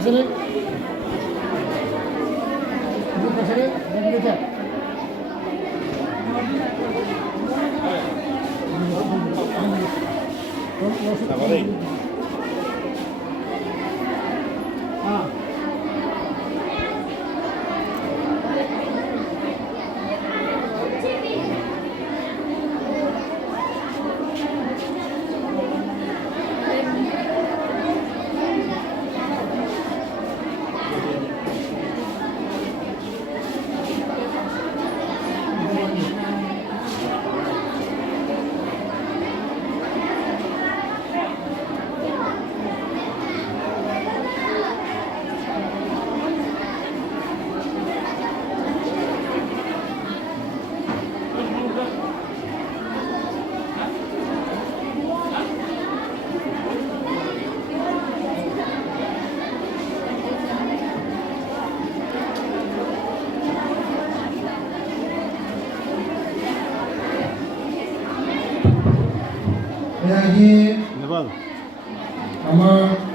আসলে আসলে নেপাল আমাৰ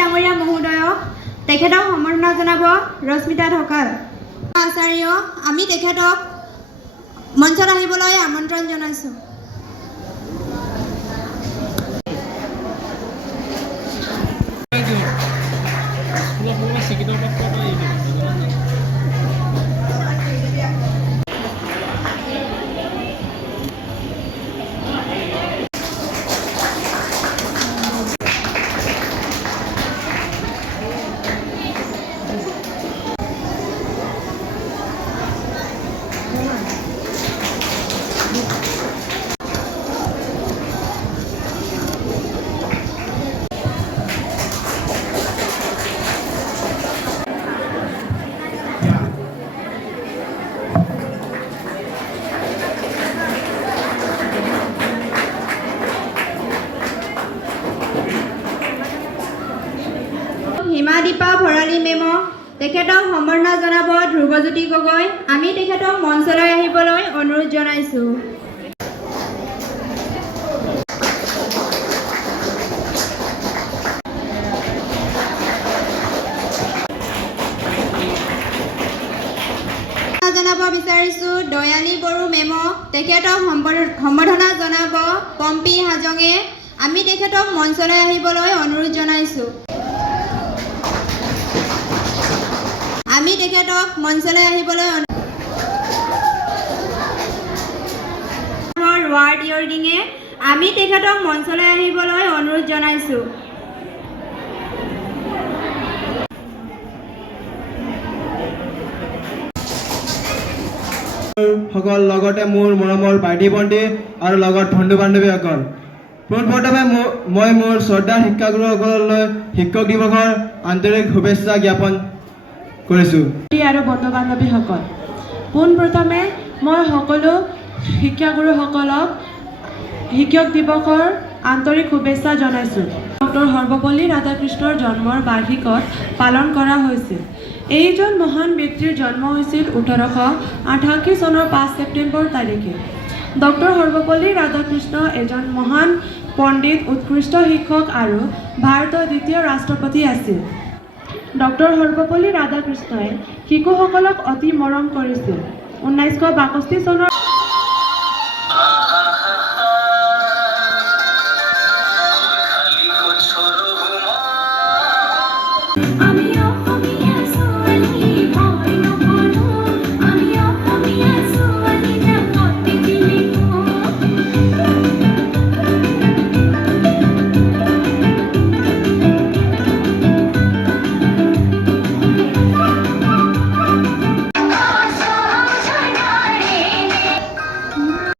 ডাঙৰীয়া মহোদয়ক তেখেতক সম্বৰ্ধনা জনাব ৰশ্মিতা ঢকাল। আচাৰ্য আমি তেখেতক মঞ্চত আহিবলৈ আমন্ত্ৰণ জনাইছোঁ। হিমাদীপা ভৰালী মেমক তেখেতক সম্বৰ্ধনা জনাব ধ্ৰুৱজ্যোতি গগৈ। আমি তেখেতক মঞ্চলৈ আহিবলৈ অনুৰোধ জনাইছোঁ। জনাব বিচাৰিছোঁ দয়ালী বড়ো মেমক তেখেতক সম্বৰ্ধনা জনাব পম্পী হাজঙে। আমি তেখেতক মঞ্চলৈ আহিবলৈ অনুৰোধ জনাইছোঁ। আমি তেখেতক মঞ্চলৈ আহিবলৈ ৱাৰ্ড ইয়ৰ্গিঙে আমি তেখেতক মঞ্চলৈ আহিবলৈ অনুৰোধ জনাইছোঁ। সকল লগতে মোৰ মৰমৰ ভাইটি ভণ্টি আৰু লগত বন্ধু বান্ধৱীসকল, পোনপ্ৰথমে মই মোৰ শ্ৰদ্ধাৰ শিক্ষাগুৰুসকললৈ শিক্ষক দিৱসৰ আন্তৰিক শুভেচ্ছা জ্ঞাপন কৰিছোঁ। আৰু বন্ধু বান্ধৱীসকল, পোনপ্ৰথমে মই সকলো শিক্ষাগুৰুসকলক শিক্ষক দিৱসৰ আন্তৰিক শুভেচ্ছা জনাইছোঁ। ডক্টৰ সৰ্বপল্লী ৰাধাকৃষ্ণৰ জন্মৰ বাৰ্ষিকত পালন কৰা হৈছিল। এইজন মহান ব্যক্তিৰ জন্ম হৈছিল 1888 চনৰ 5 ছেপ্টেম্বৰ তাৰিখে। ডক্টৰ সৰ্বপল্লী ৰাধাকৃষ্ণ এজন মহান পণ্ডিত, উৎকৃষ্ট শিক্ষক আৰু ভাৰতৰ দ্বিতীয় ৰাষ্ট্ৰপতি আছিল। ডক্টৰ সৰ্বপল্লী ৰাধাকৃষ্ণই শিশুসকলক অতি মৰম কৰিছিল। 1962 চনৰ